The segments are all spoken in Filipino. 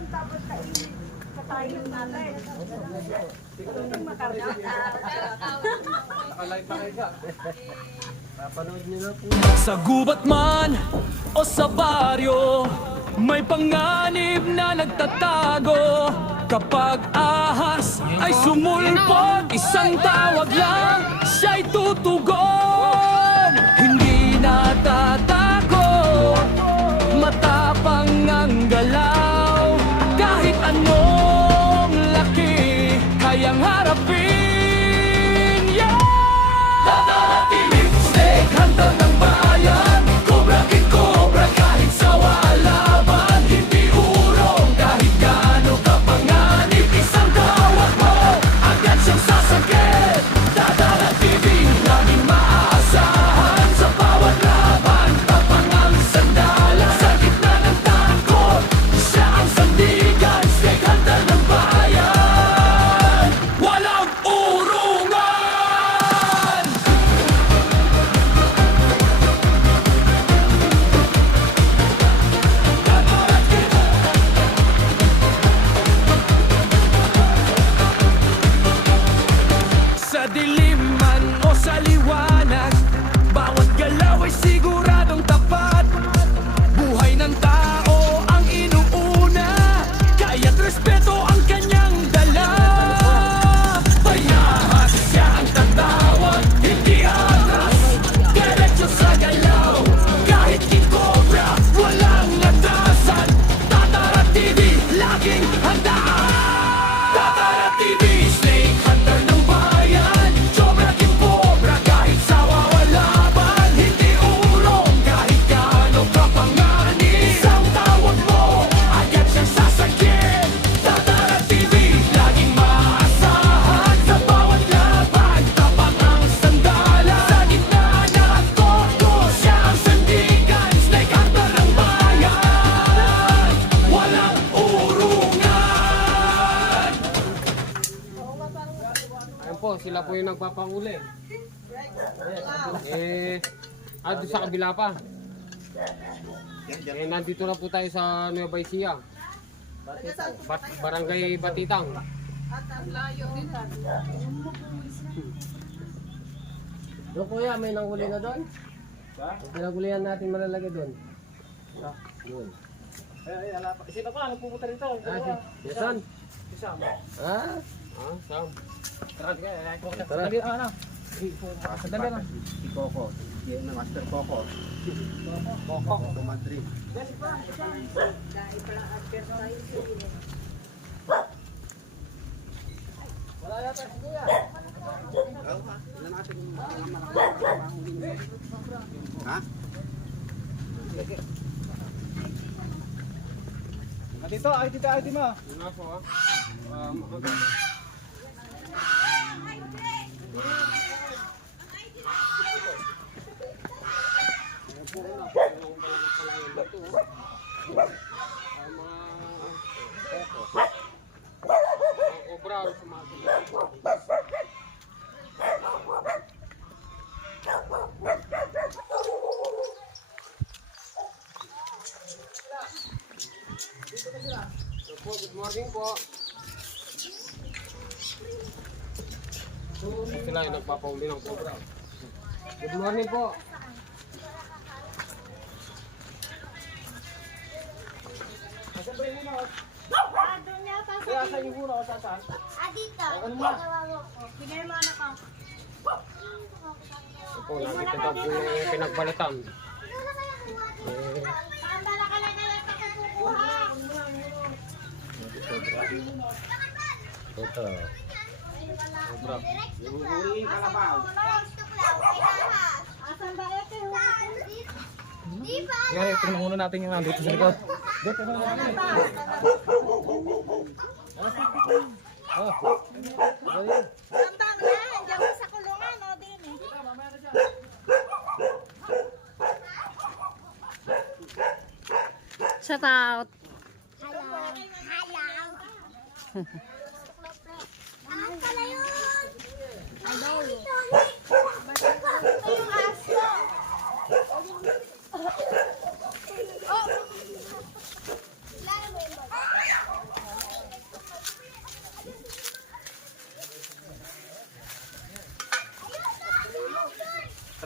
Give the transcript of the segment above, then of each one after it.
doon, tapos katayin natin. Yung makarga. Nakalive pa kayo dyan. Napanood nyo na po. Sa gubat man o sa baryo, may panganib na nagtatago. Kapag ahas ay sumulpot, isang tawag lang, siya'y tutugon. Hindi natatakot, matapang ang galaw. Kahit anong laki, kayang harapin. Yeah! Tataratiling snake hunter ng bayan, Cobra King Cobra kahit sawa laban. Hindi urong kahit gaano kapanganib, isang tawag mo agad siyang sasakit. Tataratiling laging maaasahan sa bawat laban. Tapang ang sandalan sa gitna ng takot, siya ang sandigan, snake hunter ng bayan. Walang urungan. Sa dilim man o sa liwanag, bawat galaw ay siguradong tapat. Buhay ng tao ang inuuna, kaya't respeto ang kanyang dala. Payahat siya ang tatawag, hindi atras, diretso sa galaw. Kahit King Cobra, walang atasan. Tatara TV, laging handaan. Tatara TV, snake hunter ng bayan, Cobra King Cobra kahit sawa walaban. Hindi urong kahit gaano kapanganib, isang tawag mo agad siyang sasakit. Tatara TV, laging maaasahan sa bawat laban. Tapang ang sandalan sa gitna ng koto, siya ang sandigan, snake hunter ng bayan. Walang urungan. Ayan po, sila po yung nagpapahuli. Doon sa kabila pa. Nandito na po tayo sa Nueva Ecija. Barangay Batitang. Doon kuya, may nanghuli na doon? Yung pinanghulihan natin malalagay doon. Doon. Ay, ala pa. Sino pa? Nagpupunta rito. Yasan? Isa. Sam. Tara, tara. Tara. Sandali, ano? Sandali lang. Si Coco, yung na Master Coco. Coco. Coco Madrid. Dahil pala advertise. Wala yata si Kuya. Tingnan natin kung mahuli niya. Ha? Dito, ay dito mo. Yun na po ah. Obra sa mga good morning po. Sila yung nagpapauli ng cobra. Good morning po. Doon yata sa... Kaya sa iyo muna o saan? Dito. Bigay mo anak ko. Ito po, nakita daw po yung pinagbalitan. Sandala ka lang kaya sa kukuha. Cobra. Yung kalabaw. Asan ba ito? Kaya tingnan muna natin yung nandito sa likod. Dito na natin. Tandang na, andiyan sa kulungan, o din eh. Shout out. Hello. Saan pala yun? I know. Yung aso. Oh! Lalo mo yun ba?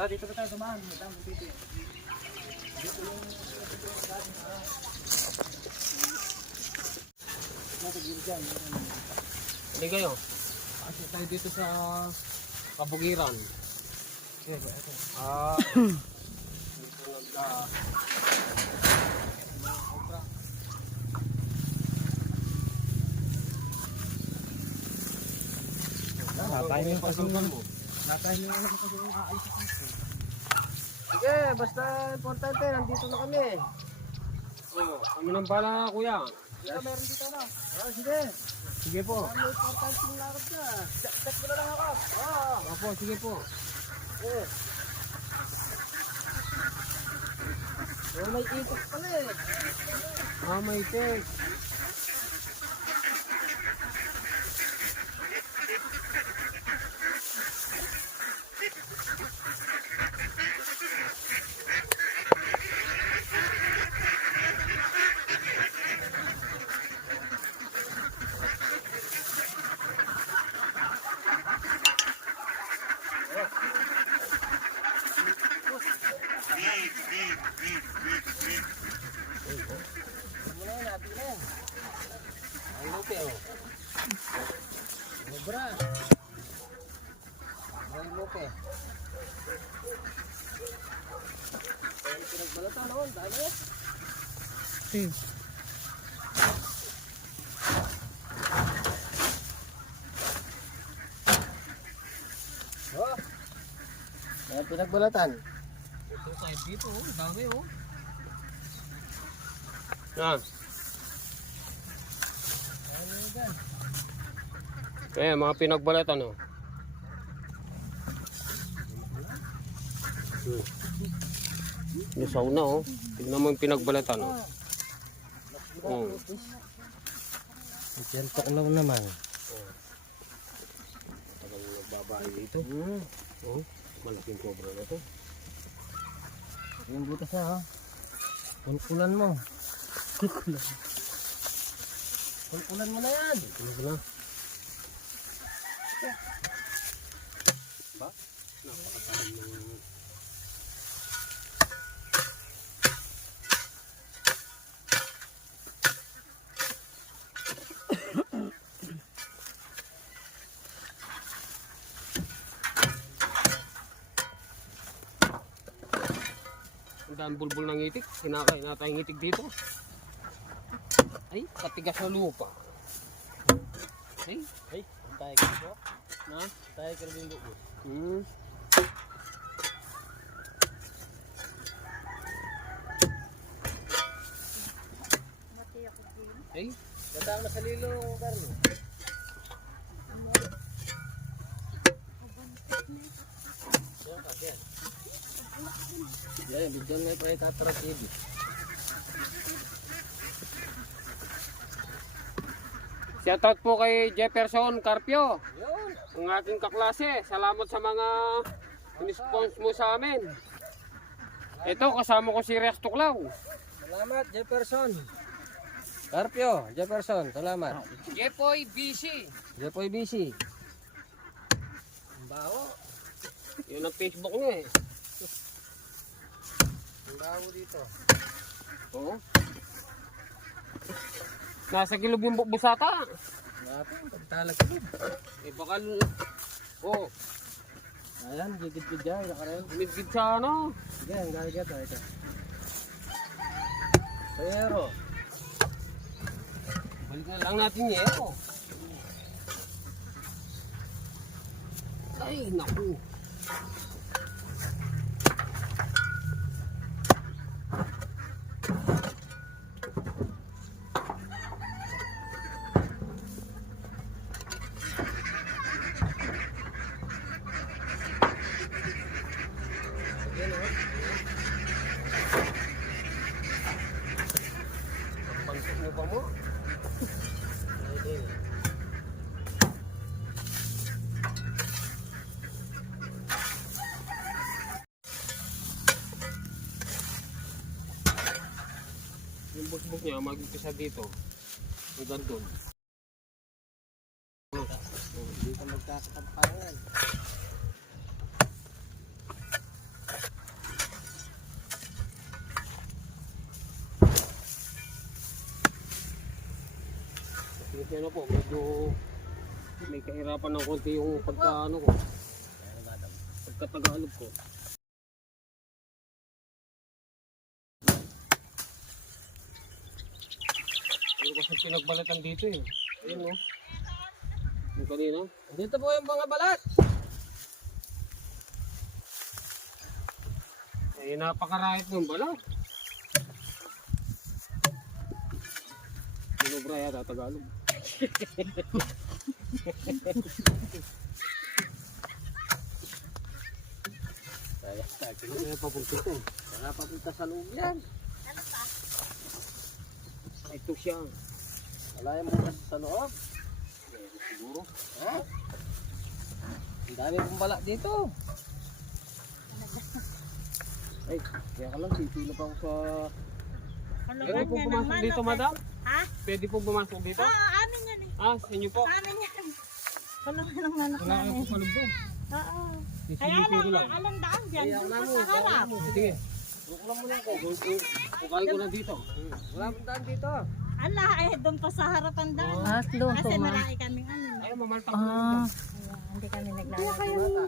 Tara, dito na tayo samahan. Madam, dito. Hindi kayo. Kasi tayo dito sa Kabugiran. Ah. Natahin yung kasi mo. natahin yung ano kasi yung aalis ako. Sige, basta importante, nandito na kami. Oh, kami nang bala, kuya. Dito, meron dito na. Ah, sige. Sige po. Ano importante yung lakad ka? Check mo na lang ako. Opo, sige po. Eh. Oh, may ikot pala eh. Ah, may text. Ang lupi, oh. Sobra. Ang lupi. Ang pinagbalatan, oh. Dami. Oh. Ang pinagbalatan. Ito kahit dito, oh. Dami, oh. Yan. Eh, mga pinagbalatan, oh. Yung sauna, oh. Tignan mo yung pinagbalatan, oh. Oh. Yan tuklaw naman. Tagal nagbabahay dito. Oh, malaking cobra na to. Yung butas na ha. Kulkulan mo. Kulkulan mo na yan. Ano ba na? Ba? Napakatalim ng... Ang daan bulbul ng itik. Kinakain natin yung itik dito. Ay, katigas na lupa. Ay, Tayo ka dito. na? Tayo ka dito. Ay, Ganda na sa lilo, Carlo. yan, bigyan nga ito ay Tatara TV. Shoutout po kay Jefferson Carpio, ang ating kaklase. Salamat sa mga in-sponsor mo sa amin. Ito, kasama ko si Rex Tuklaw. Salamat, Jefferson. Carpio, Jefferson, salamat. Jepoy BC. Jepoy BC. Ang baho. Yun ang Facebook niya eh. Ang baho dito. Oo. Nasa kilog yung busata. Natin, pagtalag ko. Eh baka... Oh, Ayan, gigit-gid dyan. Nakaroon. midgid sa ano. Sige, ang galit ito. Pero, Balik na lang natin yero. Ay, naku. Pansok mo pa mo? Yung busbuk niya, mag-upisa dito. Hanggang doon. dito magkakatampangan. Kasi ano po, medyo may kahirapan ng konti yung pagkaano ko. Pagkatagalog ko. Pero kasi pinagbalatan dito eh. Ayun no. Yung kanina. Dito po yung mga balat. Eh, napakarahit ng balat. Sinubra yata Tagalog. Kaya papunta ito. Wala papunta sa loob yan. Ano pa? Ito siya. Wala yung bukas sa loob. Siguro. Ha? Ang dami pong balat dito. Ay, kaya ka lang, sisilo pa ako sa... Pwede Kulungan po niya ng pumasok dito, manok. madam? Ha? Pwede po pumasok dito? Oo, amin yan eh. Ah, sa inyo po. Amin yan. Kulungan ng manok Wala kayo namin. po kalog doon. Oo. Kaya Sisilipin ko lang. lang, alam daan dyan. Doon pa sa harap. Sige. Kukulang mo lang ko. Kukain ko na dito. Wala pong daan dito. Ala, eh, doon pa sa harap ang daan. Doon Kasi po, ma'am. marami kaming ano. Ay, mamaltak ko dito. Hindi kami naglalaro.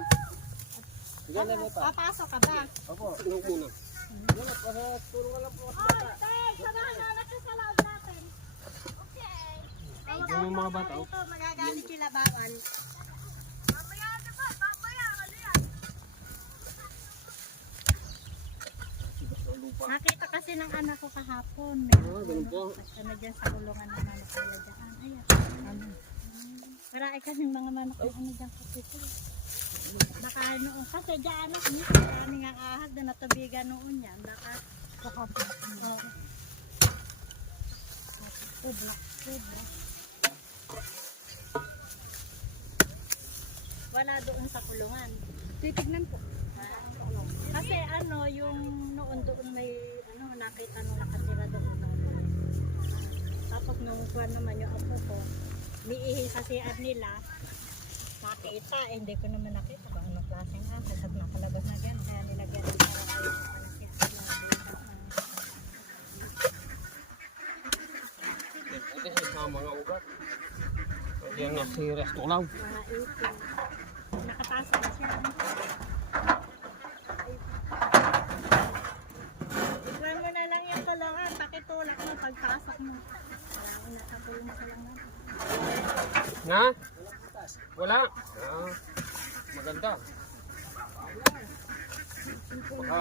Sige na mo pa. Papasok ka ba? Opo. Tingnan ko muna. Wala pa sa tulong wala po. Oy, Tay, samahan na natin sa loob natin. Okay. Tawag mo yung mga bata. oh. Ito, magagalit sila bawal. Mamaya, di ba? Mamaya, ano yan? Nakita kasi ng anak ko kahapon. Ah, ganun po. Ano dyan sa kulungan ng manok nila dyan. Ayan. Marami kasing mga manok na ano dyan kasi. Baka noon kasi dyan ano, kami nga ahag na natubigan noon yan. Baka kahapon. Oo. Ubla. Wala doon sa kulungan. Titignan po. Kasi ano, yung noon doon may ano, nakita nung nakatira doon sa kulungan. Tapos nung kuwan naman yung apo ko, miihi sa CR nila, nakita, eh, hindi ko naman nakita kung anong klaseng ahas at nakalabas na yan. Kaya nilagyan ng para kayo sa CR. Kasi sa mga ugat. Yan na si Restolaw. Mga ipin. Nakapasok na siya. Ikuan mo na lang yung kulungan. Pakitulak mo pagpasok mo. Parang inakapulong sa lang natin. Na? Wala. Ah, maganda. Baka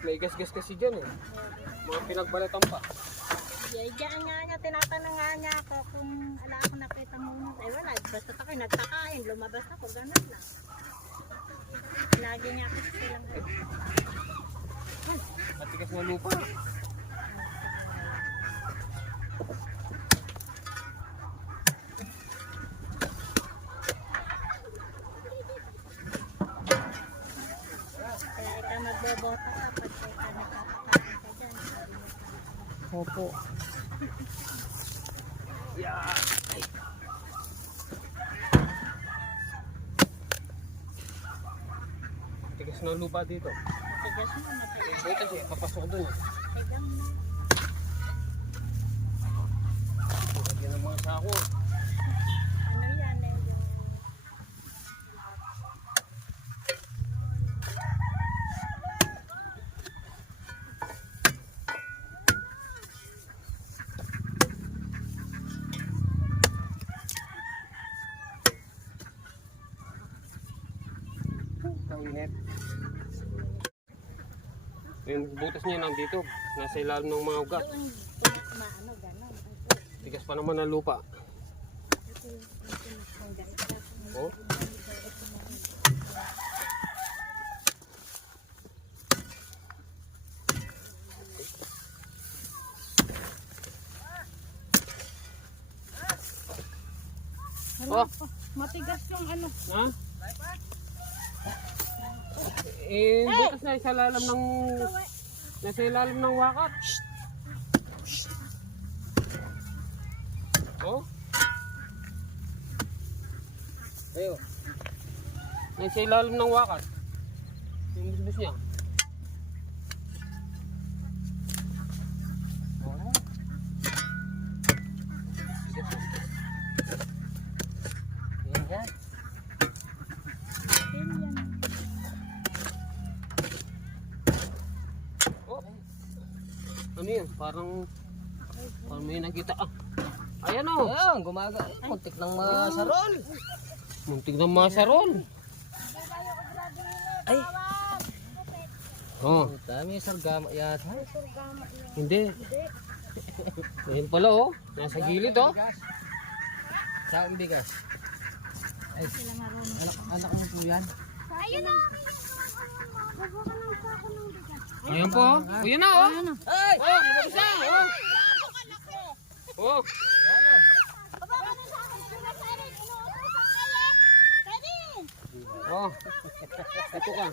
may gas-gas kasi dyan eh. Mga pinagbalatan pa. Diyan nga niya, tinatanong nga niya ako kung ala ako nakita mo. Eh wala, basta ako'y nagtakain, lumabas ako, ganun lang. Lagi niya ako silang Matigas na lupa. kaya ikaw magbobota ka pag ikaw nakakakain ka dyan. Opo. Matigas na lupa dito. Matigas mo, matigas. Buti kasi papasok dun eh. Tigang na. Yan ang mga sako. Ano yan eh, yung Kainit. Yung butas niya nandito. Nasa ilalim ng mga ugat. doon, maano, gano'n. Tigas pa naman ang lupa. Oh? Oh, Matigas yung ano. ha? Eh, butas na sa ilalim ng nasa ilalim ng wakat. Oh? Ayo. Nasa ilalim ng wakat. Yung busbus niya. Oh. Ano yan? Parang may nakita. Ayan o. Ayan, gumaga. Muntik ng masarol. Muntik ng masarol. Ay. Oh, Dami sargama yata. hindi. Ayan pala oh. Nasa gilid oh. Saan bigas? Ay, anak mo po yan? Ayun o. Bubuka ng sako ng bigas. Ayan po oh. Ayan na oh. Ay! Oh, isa oh. Oh. Bubuka ng sako ng bigas. Inuutosan kayo. Pwede. Oh. Ito ka.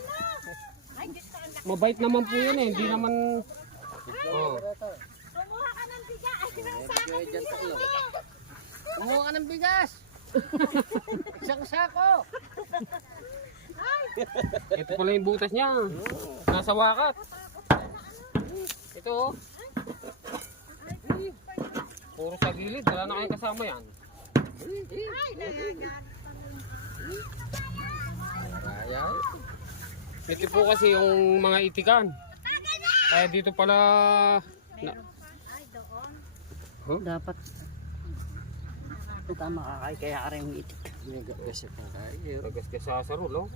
Ay, Diyos ko, anak. Mabait naman po yan eh. Hindi naman. Oh. Kumuha ka ng bigas. Ay, ng sako ng bigas. Kumuha ka ng bigas! Isang sako! Ito pala yung butas niya. Nasa wakat. Ito oh. Puro sa gilid. Wala na kayong kasama yan. Ayan. Ito po kasi yung mga itikan. Kaya dito pala. Dapat ito makakay kaya ka rin itik. Kasi pa tayo. Nagasgas sa sarol oh.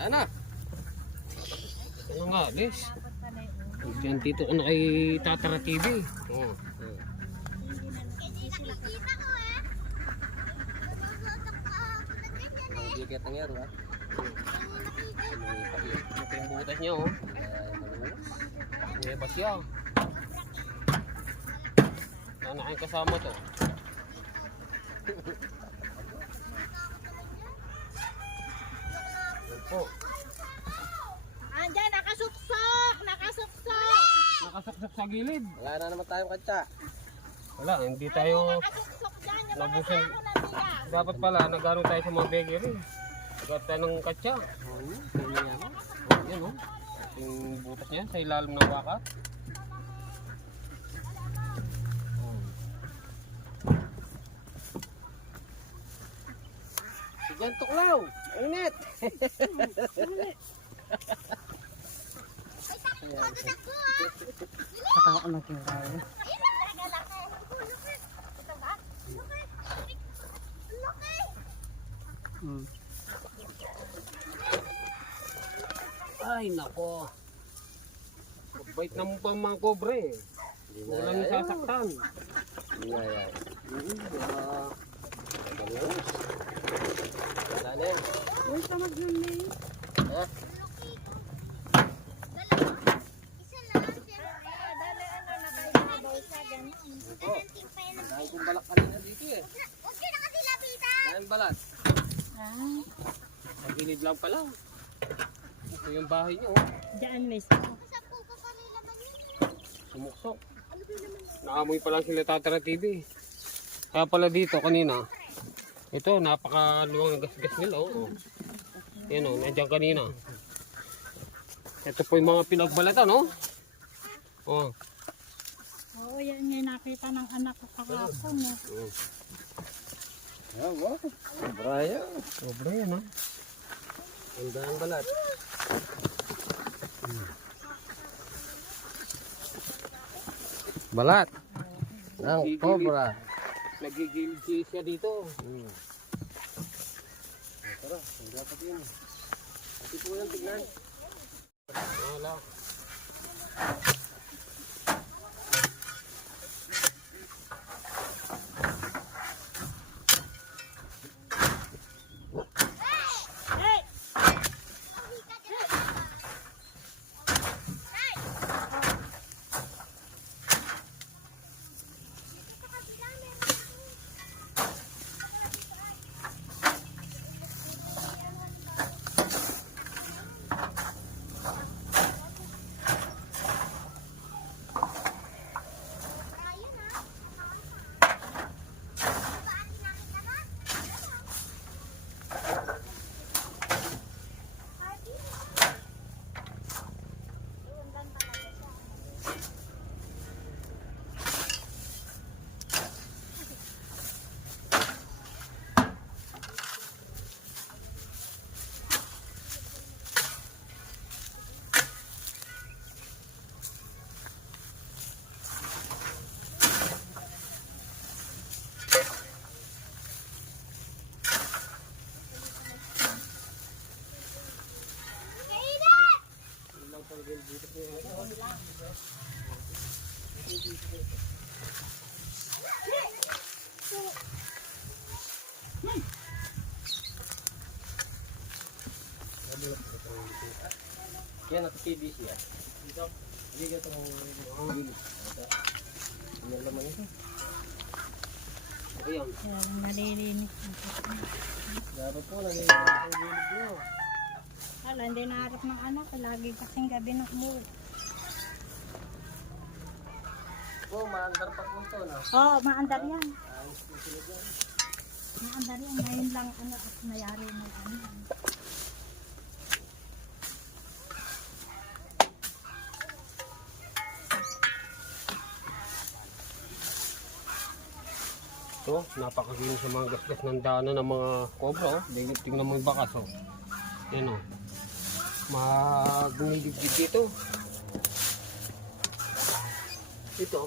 Ano? Ano nga, Liz? Diyan dito ko na kay Tatara TV. Oh. Ang bigat ng yaro ha? Ito yung butas niya oh. Nebas siya. Wala na kayong kasama to. Yan po. Andyan, nakasuksok. Nakasuksok. Nakasaksak sa gilid. Wala na naman tayong katsa. Wala, hindi tayo. Nakasuksok dyan. Yung mga Nabusin. sako ng bigas. Dapat pala, nagano tayo sa mga bakery. Nagano tayo ng katsa. Oh, yan oh. Yung butas niya sa ilalim ng waka. Si Jan Tuklaw! Init! Katawa na kinakain. Ay, nako. Mabait naman pa ang mga kobre. Wala nang sasaktan. Yan. Wala na yan. Uy, tamad yun eh. Ha? Dali, ano, nakaibabaw siya, ganun. Dahil kong balak kanina dito eh. Dahil balat. Sa gilid lang pala. Ito yung bahay niyo. Oh. Diyan mismo. Sumuksok. Naamoy pa lang sila Tatara TV. Kaya pala dito kanina. Ito, napakaluwang gasgas nila. Oh. Yan o, nandiyan kanina. Ito po yung mga pinagbalatan, no? Oh. Oo, yan yung nakita ng anak ko kahapon. Eh. Yan mo. Sobra yan. Sobra yan, ha? Ang daang balat. Balat. Ang cobra. Nagigilid siya dito. Tara, dapat yun. Pati po yan, tignan. Wala. Yan at PVC yan. Dito. Hindi ka itong yan naman ito. Ayan. Yan, nalilinis. Dapat po, nalilinis ang gilid nyo. Wala, hindi naharap ng anak. Lagi kasing gabi ng umuwi. Po, maandar pa po ito, no? Oo, maandar yan. Maandar yan. Ngayon lang ano, at mayari ng ano. Ito, napakaginis sa mga gasgas ng daanan ng mga cobra. Oh. Tingnan mo yung bakas. Oh. Yan o. Magumiligid dito. Ito.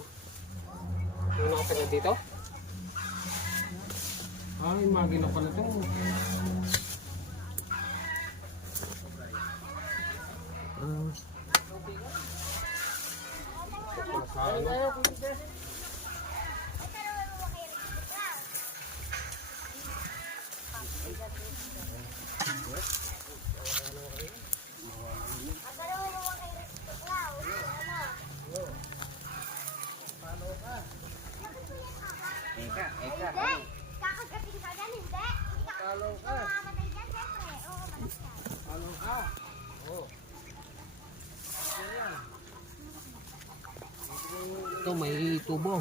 Yung nakapagod dito? Ay, maginaw pa na ito. Kakagating ka dyan, hindi. Hindi ka mamamatay dyan, siyempre. Oo, malas ka. Ito, may tubo.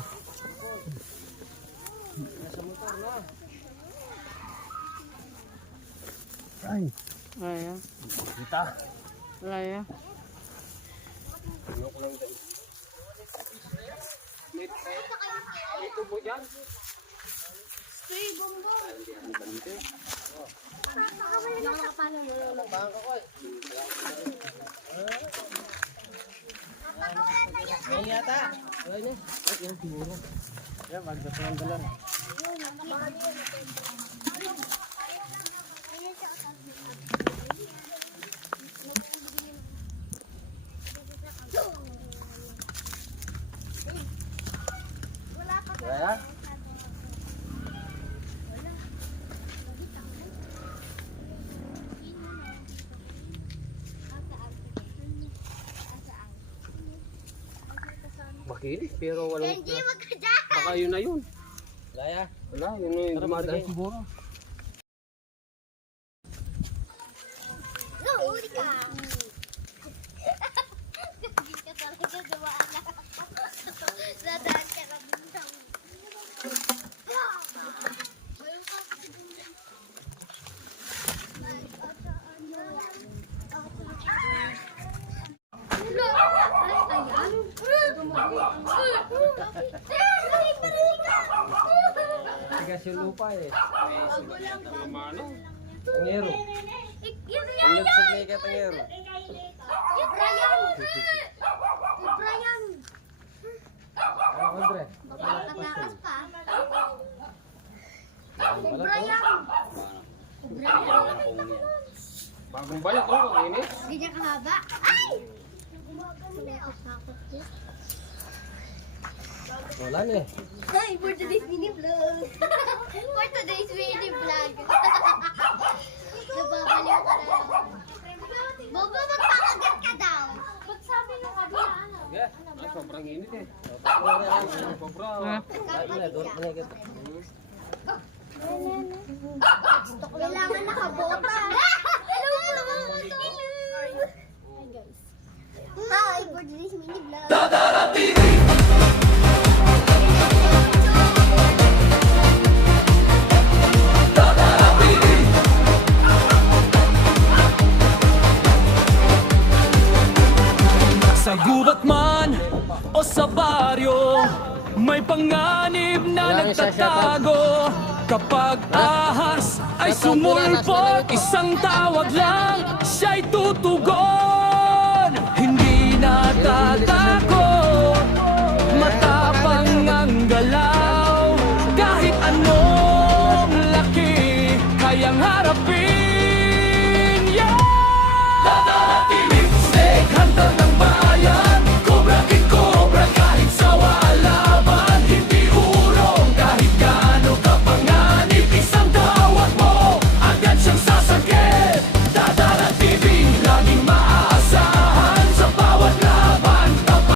Ay. Kaya. Kita. Kaya. Ano ko lang dyan. May tubo dyan. Yan yata. Wala niya. Ay, yan, siguro. Yan, magdato ng dalar. Kaya? Makinis, pero walang... Hindi, wag ka dyan. Baka yun na yun. Kaya? Wala, yun na yung dumadaan siguro. No, uli ka. Hindi ka talaga dumaan na. Dadaan ka na bintang. Tigas yung lupa eh. Mano? Tangero. Ang nagsablay ka, tangero. Brian! Ano, Andre? Tatakas pa. Bagong balak, oh, makinis. Ganyan kahaba. Ay! Wala na eh. Hi, for today's mini vlog. For today's mini vlog. Nababaliw ka na lang. Bobo, magpakagat ka daw. Ba't sabi nung kabila, ano? Yeah. Sobrang init eh. Sobra. Ay, ina, doon na nga. Kailangan nakabota. Hello, Hi, for today's mini vlog. Sa gubat man o sa baryo, may panganib na nagtatago. Kapag ahas ay sumulpot, isang tawag lang, siya'y tutugon.